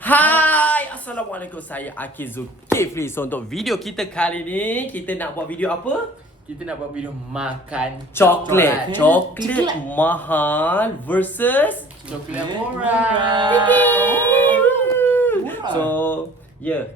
Hai, Assalamualaikum. Saya Akil Zulkifli. So untuk video kita kali ni, kita nak buat video apa? Kita nak buat video makan Coklat mahal versus coklat murah. So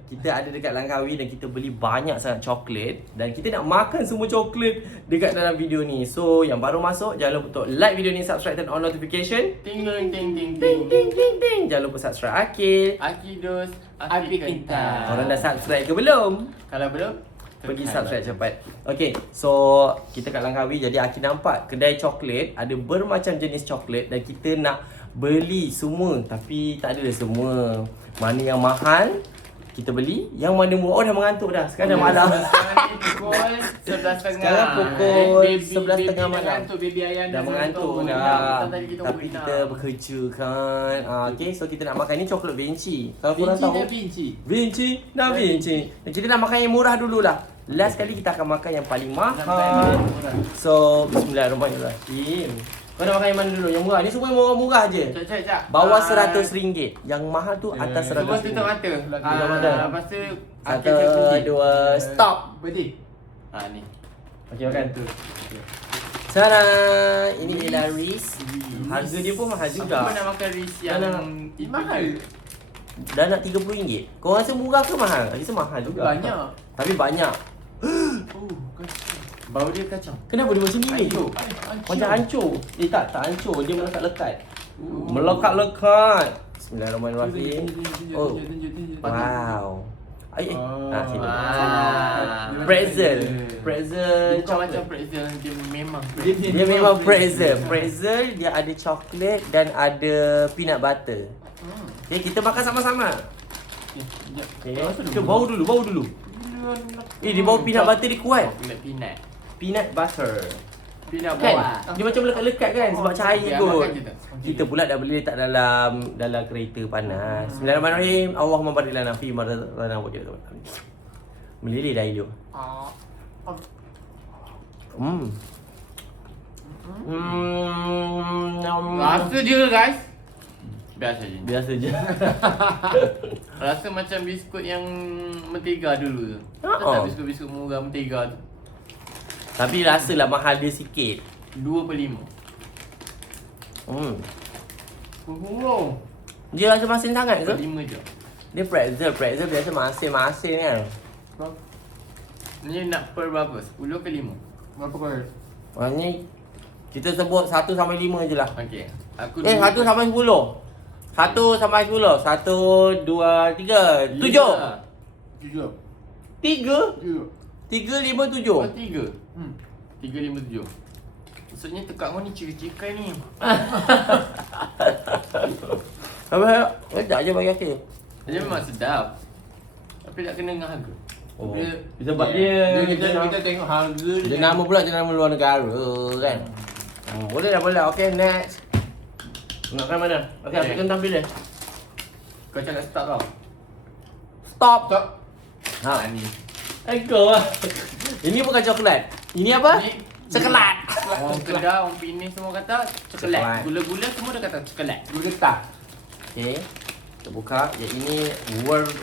kita ada dekat Langkawi dan kita beli banyak sangat coklat dan kita nak makan semua coklat dekat dalam video ni. So yang baru masuk, jangan lupa untuk like video ni, subscribe dan on notification. Ting ting ting ting Ding ting. ding ding ding. Jangan lupa subscribe Akil. Akidos, Api Kentang. Korang dah subscribe ke belum? Kalau belum, Pergi subscribe cepat. Okay, so kita kat Langkawi, jadi Akil nampak kedai coklat, ada bermacam jenis coklat dan kita nak beli semua. Tapi tak ada semua. Mana yang mahal, kita beli. Yang mana murah, oh dah mengantuk dah. Sekarang dah malam. Sekarang ni pukul 11.30. Sekarang pukul 11.30 malam. Mengantuk, baby ayam Dah mengantuk dah. Tapi kita kita bekerja kan. Okay, so kita nak makan ni coklat Vinci. Kalau korang tahu, Vinci. Vinci. Dan kita nak makan yang murah dululah. Last kali kita akan makan yang paling mahal. So, bismillahirrahmanirrahim. Kau nak makan yang mana dulu? Yang murah. Ni semua yang murah-murah je. Cak. Bawah RM100. Yang mahal tu atas RM100. Semua tutup mata. Lepas tu Satu, dua, stop. Berhenti. Ni. Okey, makan tu. Tada! Ini ialah Reese. Harga dia pun mahal juga. Aku nak makan ris yang itu mahal. je. Dah nak RM30. Kau rasa murah ke mahal? Rasa mahal juga. Banyak. Tapi banyak. Bau dia kacang. Kenapa dia macam ni? Hancur. Macam hancur. Tak hancur. Dia melekat-lekat. Melekat-lekat. Bismillahirrahmanirrahim. Oh. Wow. Sini. Pretzel. Pretzel Bukan macam coklat. pretzel, dia memang Dia memang pretzel. Pretzel dia ada coklat dan ada peanut butter. Okay, kita makan sama-sama. Okay. Bau dulu. Dia bau peanut butter dia kuat. Peanut butter. Peanut Kan? butter. Dia macam melekat-lekat kan sebab cahaya Okey, kot. makan kita. Kita pula dah beli letak dalam kereta panas. Bismillahirrahmanirrahim. Allahumma barik lana fi ma razaqtana wa jalla. Meleleh dah hidup. Rasa dia guys. Biasa je. Biasa je. Rasa macam biskut yang mentega dulu tu. Oh. Tak biskut-biskut murah mentega tu. Tapi rasalah mahal dia sikit. 2/5. Oh. Dia rasa masin sangat ke? 5 je. Dia pretzel biasa masin kan. Ni nak per berapa? 10 ke 5? Berapa kau? Ni kita sebut 1 sampai 5 je lah. Okey. Aku 1 sampai 10. 1 sampai 10. 1, 2, 3, 7. 7. 3, 5, 7. 3. 3, 5, 7. Maksudnya tekak kau ni cikai ni. Apa? Sekejap je bagi Akil. Dia memang sedap. Tapi tak kena dengan harga. Oh. Dia- Sebab dia kita tengok harga dia nama pula dia nama luar negara kan. Boleh. Okay, next. Nak makan mana? Okay, Okay. Akil tampil dia. Kau cakap stop tau. Stop. Stop. Ha. Ni. Ego lah. Ini bukan coklat. Ini apa? Ni- Coklat. Orang Kedah, orang Penang semua kata Coklat. coklat. Gula-gula semua dia kata coklat. Gula tak. Okay. Kita buka. Yang ini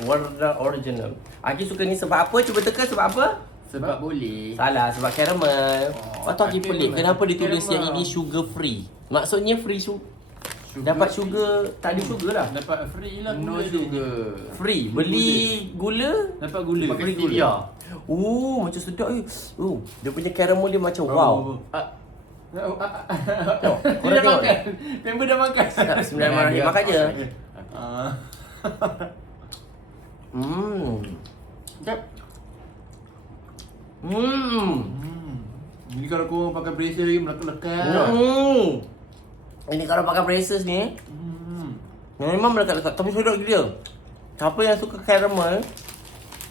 Warna Original. Akil suka ni sebab apa? Cuba teka sebab apa? Sebab boleh. Salah, sebab caramel. Waktu Akil Akil pelik. memang Kenapa dia tulis caramel. yang ini sugar free? Maksudnya free dapat sugar, tak ada sugar lah. Dapat free lah No gula je. sugar. Free. Beli gula. Dapat gula. Pakai Free stevia. Macam sedap eh. Dia punya caramel dia macam wow. Tengok, Dia korang dah tengok. makan. Member dah makan. Bismillahirrahmanirrahim. Makan je. Sekejap. Jadi kalau korang pakai bracer lagi melekat-lekat. Ini kalau pakai braces ni, memang melekat-lekat. Tapi sedap gila. Siapa yang suka caramel,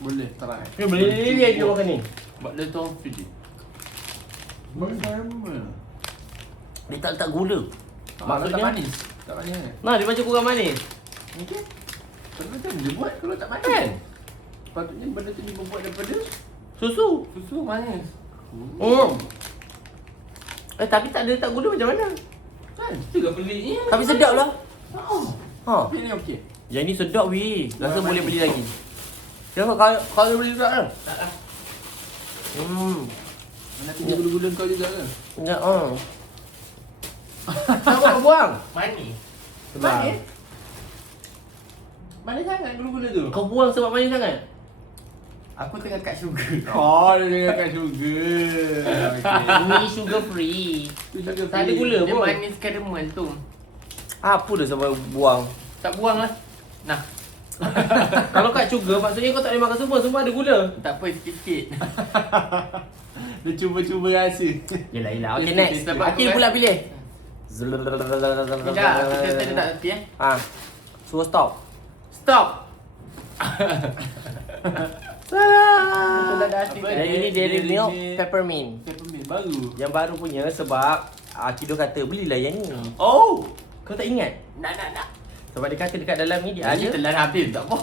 Boleh try. ni beli je makan ni. Sebab dia toffee je. Makan caramel. Dia tak letak gula. Tak Maksudnya, manis. Tak manis. nah dia macam kurang manis. Okey. Tapi macam dia buat kalau tak manis. Kan? Patutnya benda tu dibuat daripada Susu. Susu manis. Tapi tak ada letak gula macam mana? kan? Itu kat peliknya. Tapi sedap lah. Oh. Ha. Tapi ni okey. Yang ni sedap weh. Rasa boleh beli lagi. Tengok kalau beli juga kan. Tak lah. Mana kerja gula-gula kau juga ke? Ya, Kenapa buang? Manis. Manis? Manis sangat gula-gula tu. Kau buang sebab manis sangat? Aku tengah kat sugar. Oh, dia dengan kat sugar. Okey. Ini sugar free. Sugar Tak ada free. gula Dia pun. manis karamel tu. Apa dah sampai buang? Tak buang lah. Nah, Kalau kat sugar maksudnya kau tak boleh makan semua. Semua ada gula. tak apa, sikit-sikit. Dia cuba-cuba rasa. Yelah. Okay, Yes, next. yes, sebab Akil aku pula pilih. Sekejap, kita tak tak tepi Suruh stop. Stop. Betul dah hati Apa? kan? Dan ini dairy Dairy milk milk. peppermint. Peppermint baru. Yang baru punya sebab Akido kata belilah yang ni. Oh. Kau tak ingat? Nak. Sebab dia kata dekat dalam ni dia Ini ada. telan habis tak apa.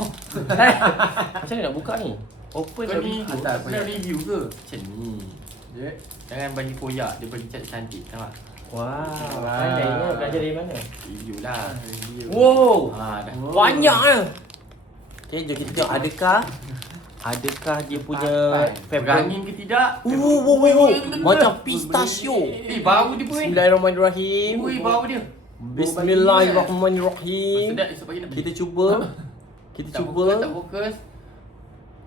Macam mana nak buka ni? Open Kau ni Atas, nak atas. review ke? Macam ni. Ya. Jangan bagi koyak, dia bagi cat cantik, nampak? Wow, pandainya belajar dari mana? Review lah. Review. Wow, Dah. banyak ah. Okay, jom kita tengok adakah dia punya Berangin ke tidak? wow. Macam pistachio. Bau dia pun. Bismillahirrahmanirrahim. Ui, bau dia. Bismillahirrahmanirrahim. Sedap, esok pagi nak Kita cuba. Tak fokus, tak fokus.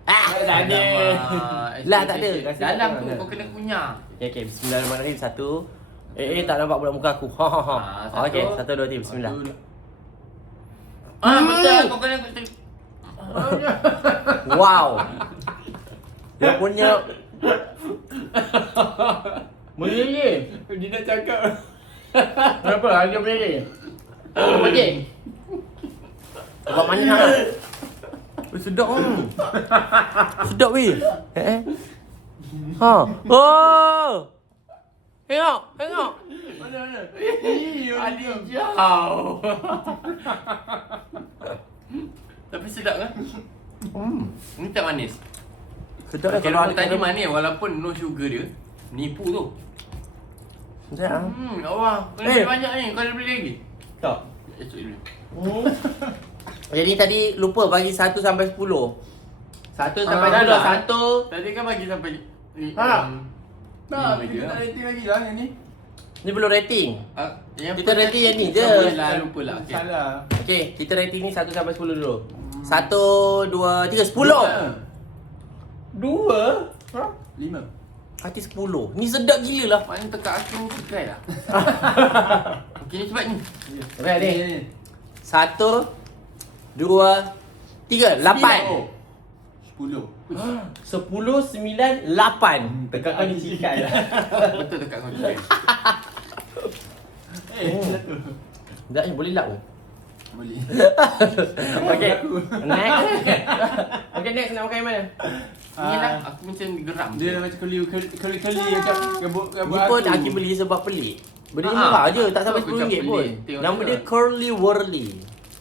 Tak ada. Alamak. Lah, tak ada. Rasa Dalam tak tu ada. kau kena kunyah. Okay, bismillahirrahmanirrahim. Satu. Tak nampak pula muka aku. Ha. Satu. Okay, 1, 2, 3. Bismillah. Betul. Kau kena Wow. Dia punya meleleh. Dia nak cakap. Kenapa? Dia meleleh. Okey. Sebab manis sangat. Sedap Sedap weh. Ha. Oh. Tengok. Mana? Adi jauh. Tapi sedap kan? Ni tak manis. Sedap lah Kalau kalau ada tadi manis walaupun no sugar dia. Nipu tu. Sedap. Allah. Kena beli banyak ni. Kau ada beli lagi? Tak. Esok dulu. Jadi tadi lupa bagi 1 sampai 10. 1 sampai dah 10. lah. 1. Tadi kan bagi sampai Ha. Tak, lima kita je. tak rating lagi lah yang ni. Ni belum rating. Kita first rating yang ni je. Lupa lah. Okay. Salah. Okey, kita rating ni 1 sampai 10 dulu. 1 2 3 10. 2? Ha? 5. Hati 10. Ni sedap gila lah. Mana tekak aku tekai lah. Okey, ni cepat ni. Okey, ni. 1 2 3 8. 10. 10 9 8. Tekan ni cikai lah. Betul tekak kau tekai. Satu. Tak boleh lap ke? Boleh. Okey. Next. Okey, next nak makan yang mana? Ni lah, aku macam geram. Dia macam keli macam kabut Ni pun Aki beli sebab pelik. Benda ni Ah, murah je, tak sampai aku RM10 macam pun. pelik. Tengok Nama juga. dia Curly Wurly.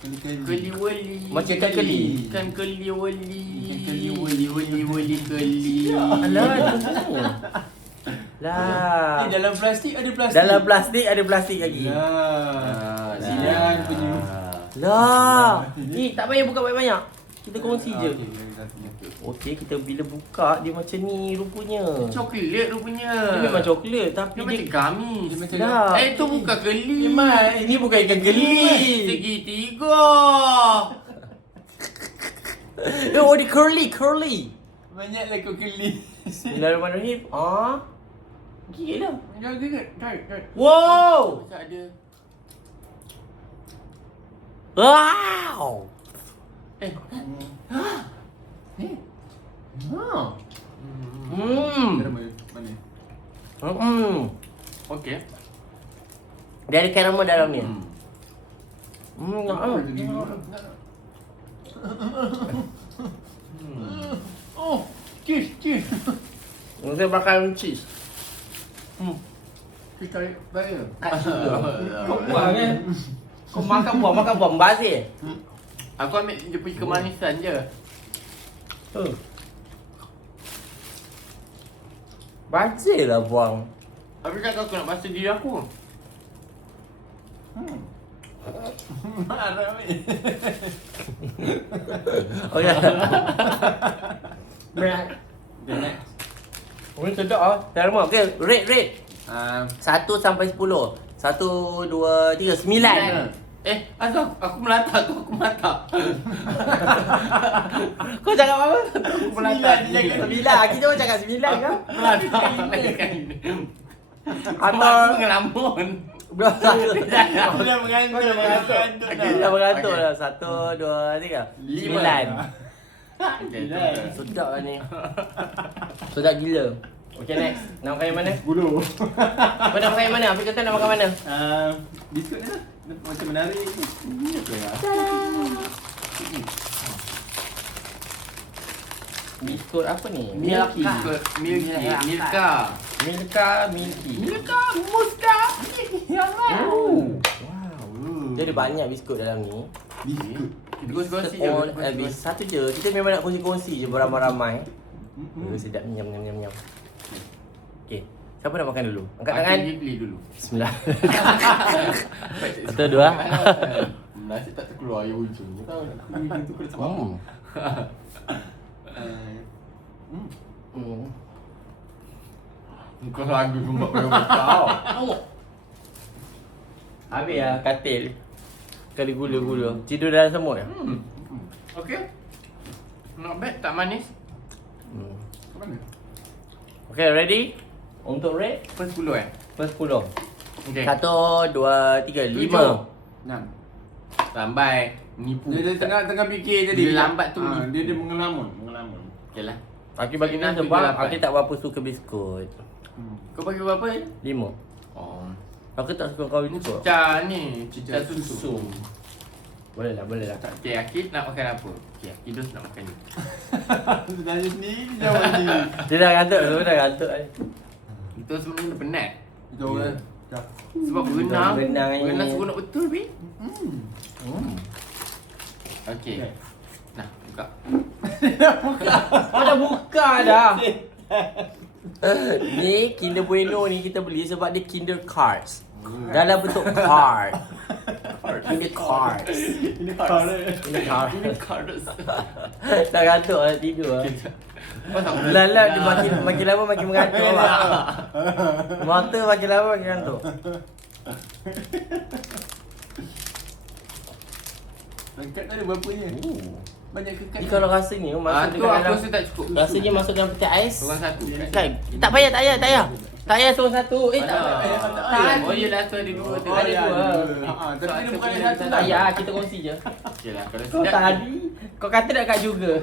Keli-weli. Macam ikan keli. Ikan keli-weli. Ikan Weli-weli keli. Alah, tu. Lah. Dalam plastik ada plastik. Dalam plastik ada plastik lagi. Lah. Siang punya. Lah. Ni tak payah buka banyak-banyak. Kita kongsi je. Okey, satu. Okey, kita bila buka dia macam ni rupanya. Coklat rupanya. Dia memang coklat tapi Dia macam gamis. Dia macam Dah. Tu bukan keli. Ini bukan ikan geli. Segitiga. Oh, dia curly. Banyaklah kau keli. Bismillahirrahmanirrahim. Gila. Jangan gerak. Tarik. Wow. Macam ada. Wow. Ha. Mana? Okey. Dia ada caramel dalam ni. Oh, cheese. Saya makan cheese. Cheese tarik bayar. Kau buang kan? Kau makan buang bazir. Aku ambil dia punya kemanisan je. Bazir lah buang. Tapi kan aku nak basuh diri aku. Marah weh. Okay. Okay, next. Oh, sedap ah. Terima. Okay, rate. 1 sampai 10. 1, 2, 3, 9. Asal aku melata tu, aku melata. Kau cakap apa? Aku melata. 9. Kita pun cakap 9 kan? Melata. Atau Aku ngelamun. Bro, satu. Dah mengantuk. Dah mengantuk dah. 1, 2, 3. 9. Sedap lah ni. Sedap gila. Okay, next. Nak makan yang mana? Bulu. Kau nak makan yang mana? Afiq kata nak makan mana? Biskut ni lah. Macam menarik. Ini apa ya? Biskut apa ni? Milky. Milka. Milky. Milka Musta. Oh. Wow. Dia ada banyak biskut dalam ni. Biskut. Kita kongsi je. Satu je. Kita memang nak kongsi-kongsi je beramai-ramai. Sedap nyam. Okay. Siapa nak makan dulu? Angkat tangan. Beli dulu. Bismillah. 1, 2. Nasi tak terkeluar air hujung. Kau tahu nak kuih tu kena sebab apa? Kau lagu gemuk kau. Habis lah katil. Kali gula-gula. Tidur dalam semut ya? Okay. Not bad, tak manis. Mana? Okay, ready? Untuk rate? First 10 First 10. Okay. 1, 2, 3, 5. 6. Lambai. Nipu. Dia tengah fikir tadi. Dia lambat tu. Dia mengelamun. Okay lah. Aku bagi ni Aku sebab lapan. aku tak berapa suka biskut. Kau bagi berapa ni? 5. Oh. Aku tak suka kau biskut. Cicah ni. Cicah susu. Boleh lah. Okay, Akid nak makan apa? Okay, Akidus nak makan ni. Tanya sendiri, jawab ni. Dia dah gantuk ni. Itu sebenarnya dah penat. Itu kan. Sebab berenang. Berenang ni. Berenang seronok betul, Bi. Okay. Okay. Nah, buka. Kau dah buka dah. Ni Kinder Bueno ni kita beli sebab dia Kinder Cards. Dalam bentuk card. Kinder Cards. Ini kau ni. Kinder Cards. Ini kardus. Dah gantuk lah, tidur lah. Lalat dia makin lama makin mengantuk lah. Mata makin lama makin gantuk. Lengkap tadi berapa ni? Banyak kekat. Ni kalau rasanya masuk Tu dekat aku dalam, rasa tak cukup. rasanya masuk dalam peti ais. Orang satu. Kan? Tak payah. Tak payah seorang satu. Tak payah. Tak. Oh yelah tu ada dua tu. Ada dua. Tapi dia bukan ada satu. Tak payah, kita kongsi je. Okay lah. Kalau Kau sedap. tadi kau kata nak kat juga.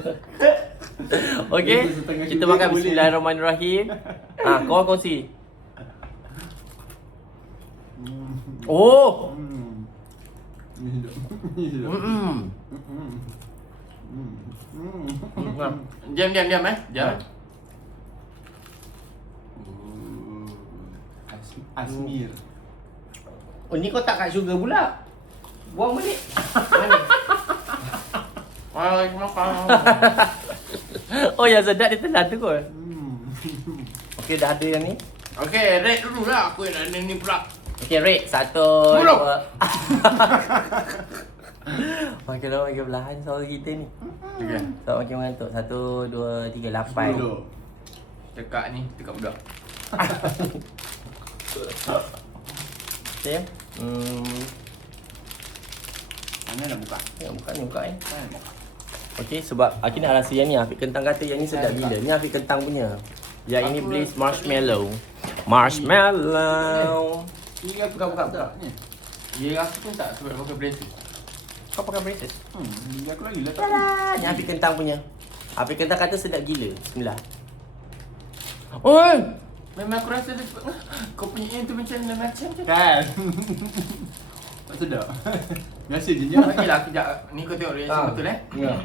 Okey. Itu setengah Kita juga makan boleh. bismillahirrahmanirrahim. Kau kongsi. Oh. Diam eh. Diam. Asmir. Oh ni kau tak kat sugar pula. Buang balik. Mana? Ay, makan. Oh yang sedap dia telan tu kot. Okey dah ada yang ni. Okay, rate dulu lah. Aku nak ada ni pula. Okey rate 1, 2. Puluh. Makin lama makin belahan suara kita ni. Okay. So makin mengantuk. 1, 2, 3, 8. Cakap ni, cakap budak. Okay. Mana nak buka? Ni buka ni. Okey sebab Aki nak rasa yang ni. Afiq Kentang kata yang ni sedap gila. Ni Afiq Kentang punya. Yang ini Blaze Marshmallow. Ini aku buka. Ni. Ya, aku pun tak sebab pakai bracelet. Kau pakai bracelet? Ni aku lagi letak. Tada! Ni Afiq Kentang punya. Afiq Kentang kata sedap gila. Bismillah. Oi! Memang aku rasa dia sebab kau punya tu macam je. Kan? Tak sedap. Biasa je je. Bagilah kejap. Ni kau tengok reaksi betul Ya.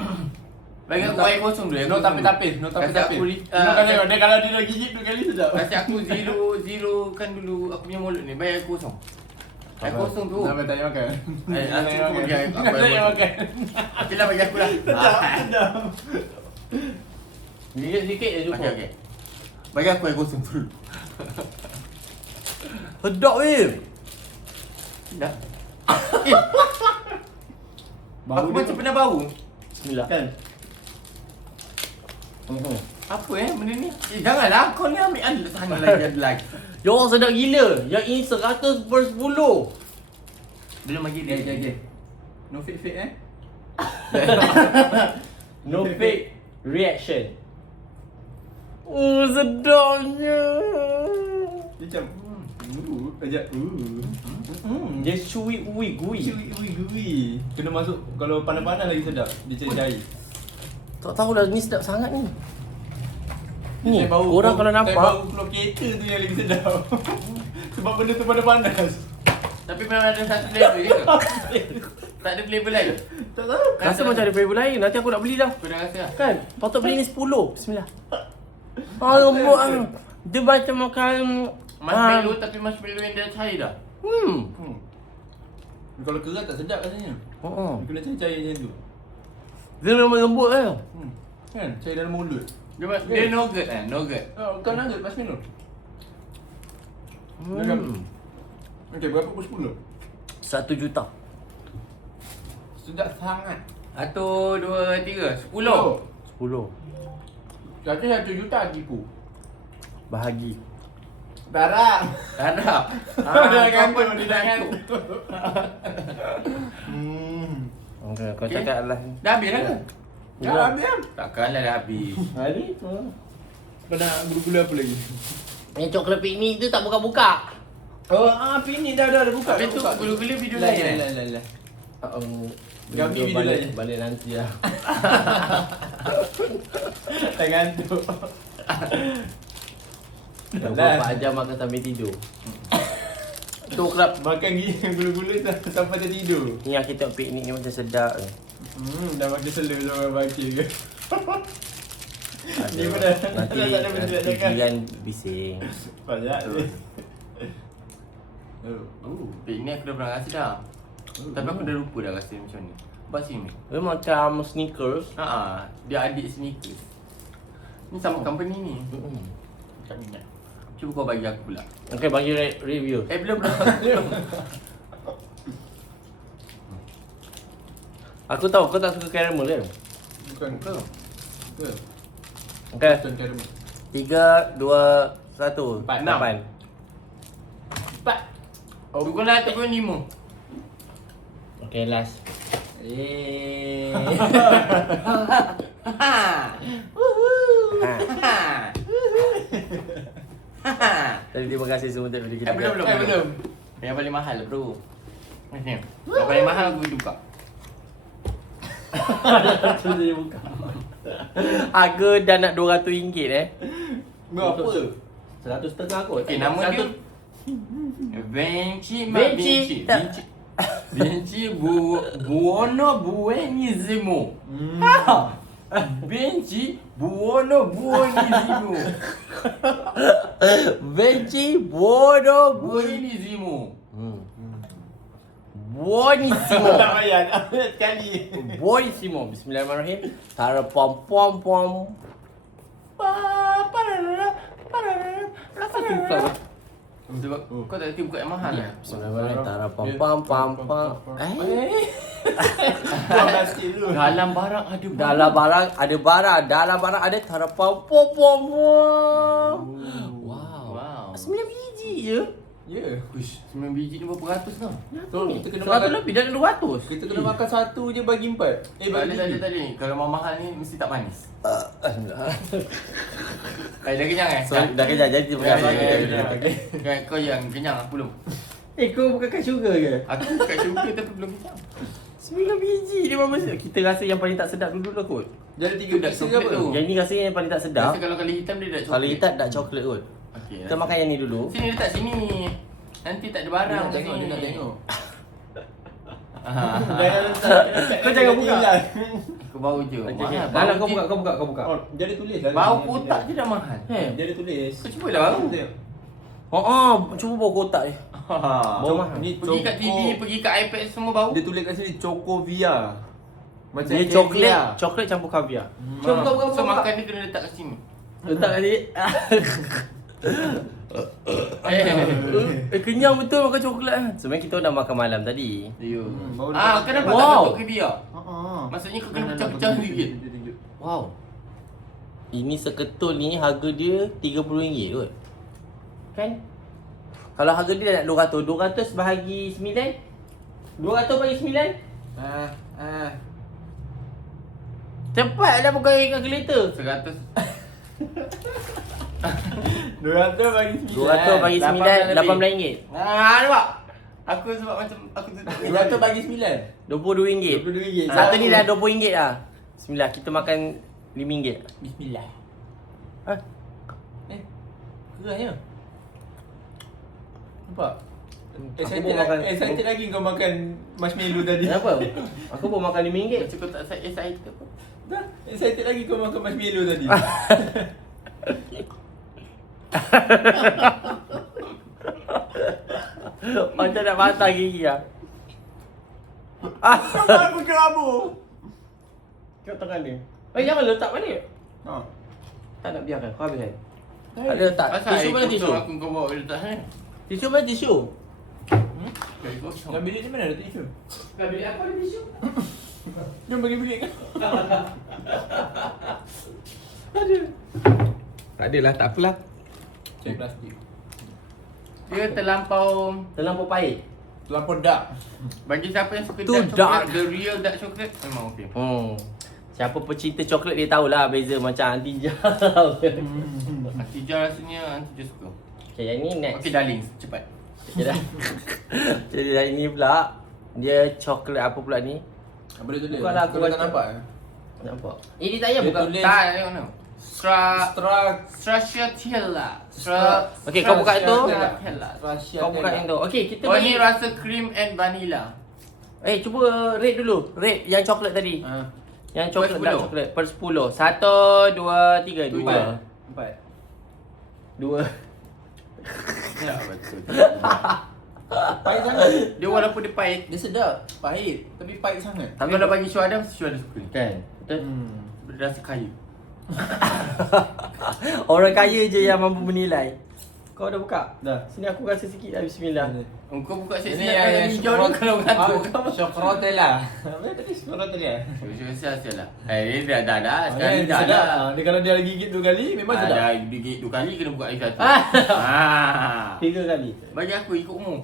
Bagi aku air kosong dulu. No tapis. Kasi aku Kalau dia dah gigit 2 kali sedap. Kasi aku zero kan dulu aku punya mulut ni. Bagi air kosong. Air kosong tu. Sampai tak payah makan. Aku bagi air. Tak payah makan. Okay lah bagi aku lah. Sedap. Sikit je cukup. Okay. Bagi aku air kosong dulu. Sedap weh. Dah. Aku macam pernah bau. Bismillah. Kan? Apa benda ni? Janganlah kau ni ambil sana lagi. Ya Allah, sedap gila. Yang ini 100 per 10. Belum bagi dia. Okay. No fake No fake reaction. Oh, sedapnya. Dia macam ajak Dia chewy, gooey. Cui. Kena masuk kalau panas-panas lagi sedap. Dia cari-cari. Tak tahulah ni sedap sangat ni. Ni, Time baru- orang kalau time nampak baru keluar kereta tu yang lagi sedap. Sebab benda tu panas-panas. Tapi memang ada satu flavor je ke? Tak ada flavor lain? Tak tahu. rasa macam ada flavor lain. Nanti aku nak beli dah. Kau dah rasa lah? Kan? Patut beli ni 10. Bismillah. Lembut ah. Dia macam makan Marshmallow tapi marshmallow yang dah cair dah. Kalau keras tak sedap rasanya. Oh. Dia kena cari-cari macam tu. Dia lembut eh. Kan? Cari dalam mulut. Dia nougat kan? Nougat. Oh, kau nak ke marshmallow? Okey, berapa pun 10? 1 juta. Sedap sangat. 1, 2, 3, 10. 10. Kata 1 juta tipu. Bahagi. Darab. Tak ada. Dia Kau pun ngantuk, dia dah dah ngantuk. Okay, kau Okay. cakap lah. Dah habis dah ke? Ya, habis. Takkanlah dah habis. Hari tu. Kau nak gula-gula apa lagi? Yang coklat piknik tu tak buka-buka. Oh, ini dah buka. Habis tu gula-gula video Lai. lain. Kami video balik, lain. balik nanti lah. Tak ngantuk. Dah berapa jam makan sambil tidur. Coklat makan gini gula-gula sampai tertidur. Ni yang kita piknik ni macam sedap ni. Dah makan selur sama bakil ke. Ada. Ni pun dah Nanti tak ada benda nak cakap. jiran bising. Banyak tu. Piknik aku dah pernah rasa dah. Tapi aku dah lupa dah rasa macam ni. Buat sini. Dia macam sneakers. Dia adik sneakers. Ni sama company ni. Tak minat. Cuba kau bagi aku pula. Okay, bagi review. Belum. Aku tahu kau tak suka caramel kan? Bukan kau. Okay. Bukan caramel. 3, 2, 1. Empat, 8. Cepat. Tukar lah, tukar 5. Okay, last. Jadi terima kasih semua untuk video kita. Belum. Yang paling mahal lah bro. Ni. Yang paling mahal aku buka. Dia buka. Harga dah nak RM200 Berapa? 100.5 kot. Okay, nama dia Vinci Vinci. Vinci Buono Buonissimo. Vinci Buono Buonissimo. Vinci Buono Buonissimo. Buonissimo. Tak payah, sekali. Buonissimo. Bismillahirrahmanirrahim. Tara pom pom pom. Rasa tu Sebab kau tak reti buka yang mahal lah. Bismillahirrahmanirrahim. Tara pom pom pom pom. Dalam barang ada Dalam barang ada tara pom pom pom. Wow. 9 biji je. Ya. Uish, 9 biji ni berapa ratus tau? So, kita kena 100 makan lebih dah 200. Kita kena makan satu je bagi 4. Tak ada. Kalau mahal ni mesti tak manis. Dah kenyang So, dah kenyang jadi terima Kan kau yang kenyang aku belum. kau bukan kat sugar ke? Aku kat syurga tapi belum kenyang. 9 biji dia memang sedap. Kita rasa yang paling tak sedap dulu lah kot. Jadi ada 3 Itu dah pieces ke coklat apa? tu. Yang ni rasanya yang paling tak sedap. Rasa kalau kali hitam dia dah coklat. Kalau hitam tak coklat kot. Okey. Kita makan yang ni dulu. Sini letak sini. Nanti tak ada barang kat sini. Dia nak tengok. Kau jangan buka. Aku bau je. Mahal. Dah lah, Bau je. kau buka. Oh, dia ada tulis lah. Bau kotak je dah mahal. Dia ada tulis. Kau cuba lah bau. Cuba bawa kotak ni. Bau mahal. Ni Pergi kat TV, pergi kat iPad semua bau. Dia tulis kat sini Chocovia. Macam Dia coklat campur kaviar. So makan dia kena letak kat sini. Letak kat sini. Kenyang betul makan coklat. Sebenarnya kita nak makan malam tadi. Ya. baru Kau nampak Wow. tak bentuk ke dia? Haa. Maksudnya kau kena pecah-pecah sikit. Wow. Ini seketul ni harga dia RM30 kot. Kan? Kalau harga dia nak 200, 200 bahagi 9? 200 bagi 9? Cepatlah pakai kalkulator. 100. 200 bagi 9. 200 bagi 9, RM18. Nampak? Aku sebab macam aku tu 200 bagi 9. RM22. RM22. Satu ni dah RM20 lah. Bismillah, kita makan RM5. Bismillah. Ha? Kerasnya. Nampak? Aku pun makan. Excited lagi kau makan marshmallow tadi. Kenapa? Aku pun makan RM5. Macam kau tak excited apa? Dah, excited lagi kau makan marshmallow tadi. Macam nak patah gigi lah. Kenapa aku kerabuk? Tengok tangan dia. Jangan letak balik. Ha. Tak nak biarkan, kau habiskan. Tak ada letak. Pasal Tisu mana tisu? Aku kau bawa letak sana. Tisu mana tisu? Kau kosong. Dalam bilik ni mana ada tisu? Kau bilik apa ada tisu? Jom bagi bilik kan. Tak adalah, tak apalah. Cek plastik. Dia terlampau Terlampau pahit. Terlampau dark. bagi siapa yang suka Tu dark dark. chocolate, the real dark chocolate memang okey. Siapa pecinta coklat dia tahulah beza macam Antija. Antija rasanya Antija suka. Okay, yang ni next. Okey darling, cepat. Okay, dah. Jadi yang ini pula dia coklat apa pula ni? Apa dia tulis? Bukanlah aku Kau tak baca. nampak? Nampak. Ini tak payah Dia buka. tulis- Tak, tengok mana. Stracciatella. Stracciatella. Okey, kau buka itu. Stracciatella. Kau buka yang tu. Okey, kita Oh ni bagi. rasa cream and vanilla. Cuba rate dulu. Rate yang coklat tadi. Yang coklat Per dark 10. coklat per 10. 1 2 3 2. 4. 2. Ya betul. Pahit sangat. Dia walaupun dia pahit, Dia sedap. Pahit. Tapi pahit sangat. tapi kalau bagi Syuada mesti Syuada suka ni. Kan? Betul. Dia rasa kaya. Orang kaya je yang mampu menilai. Kau dah buka? Dah. Sini aku rasa sikit dah, bismillah. Engkau buka Ini siap-siap yang dengan hijau ni kalau gantung kamu. Chocolatella. Apa tadi chocolatella? Siap-siap lah. Dia dah. Sekali dah sedap. dah. Dia kalau dia lagi gigit 2 kali memang sedap. Dah gigit 2 kali kena buka lagi satu. 3 kali. Bagi aku ikut umur.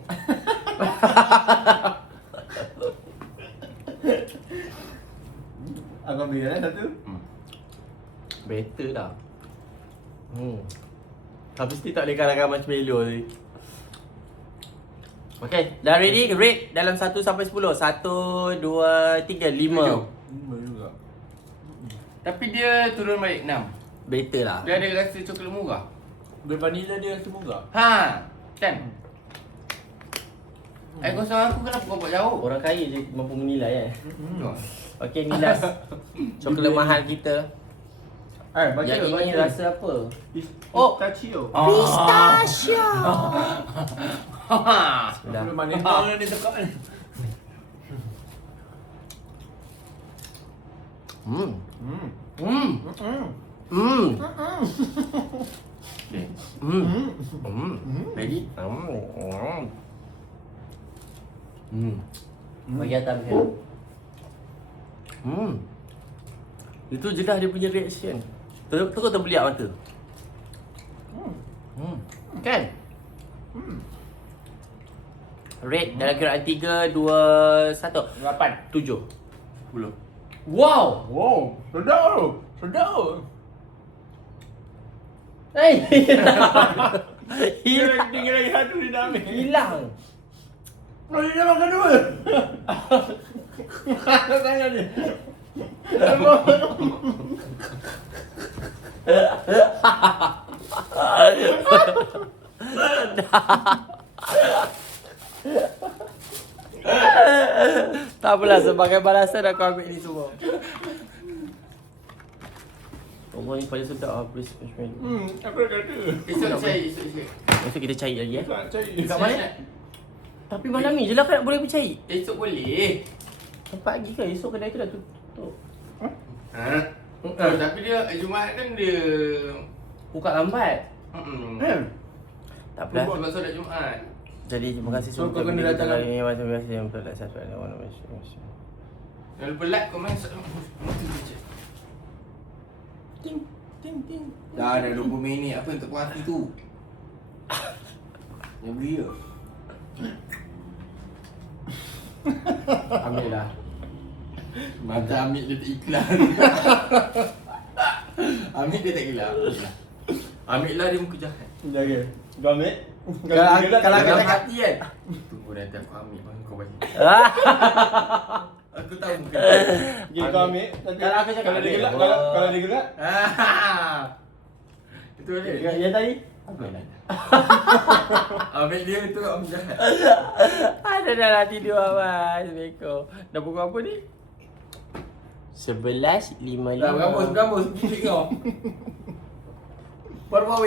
Aku ambil satu. Better dah. Tapi mesti tak boleh kalahkan marshmallow ni. Okay, dah ready? Rate dalam 1 sampai 10. 1, 2, 3, 5. Baru juga. Tapi dia turun balik 6. Better lah. Dia ada rasa coklat murah. Bervanila dia rasa murah. Kan? Air kosong aku kenapa kau buat jauh? Orang kaya je mampu menilai Betul. Okay, ni last coklat mahal kita. Baca Yang ini baca. rasa apa? Oh, pistachio. Pistachio. Dah. Belum mana mana ni tekak ni. Ready? Bagi atas dia. Itu je dah dia punya reaction. Terus terbeliak mata. Kan? Rate dalam kiraan 3, 2, 1. 8. 7. 10. Wow! Wow, sedap tu. Sedap tu. Hey! Tinggal lagi satu dia dah ambil. Hilang. Oh, dia dah makan dua. Makan tangan dia. Tak apalah, sebagai balasan aku ambil ni semua. Allah ni paling sedap lah please marshmallow. Aku dah kata. Esok cari, esok cari. Besok kita cari lagi Tak cari. Kat mana? Tapi malam ni je lah kan nak boleh pergi cari. Esok boleh. Pagi ke? Esok kedai tu dah tutup. Tapi dia Jumaat kan dia Buka lambat. Tak apa dah. Sebab solat Jumaat. Jadi terima kasih So, semua kau kena kita datang kali ini macam biasa yang betul subscribe dan warna macam. Jangan lupa like, komen, subscribe. Ting, ting, ting. Dah ada 20 minit. Apa yang tak puas hati tu? Yang beri ke? Ambil lah. Macam Amir dia tak iklan. Amir dia tak gelap. Ambil lah dia muka jahat. Jaga. Kau ambil? Kalau Dalam kata hati kan. Tunggu nanti aku ambil baru kau bagi. Aku tahu muka. Okay, kau ambil. Tapi Kalau aku cakap kalau dia ambil, gelap, Allah. kalau dia gelap. Itu boleh. yang tadi. Apa yang nak? Ambil dia tu orang jahat. Ada dah lah tidur abang. Assalamualaikum. Dah pukul apa ni? 11.55. Dah berambus gigit kau. Baru bawa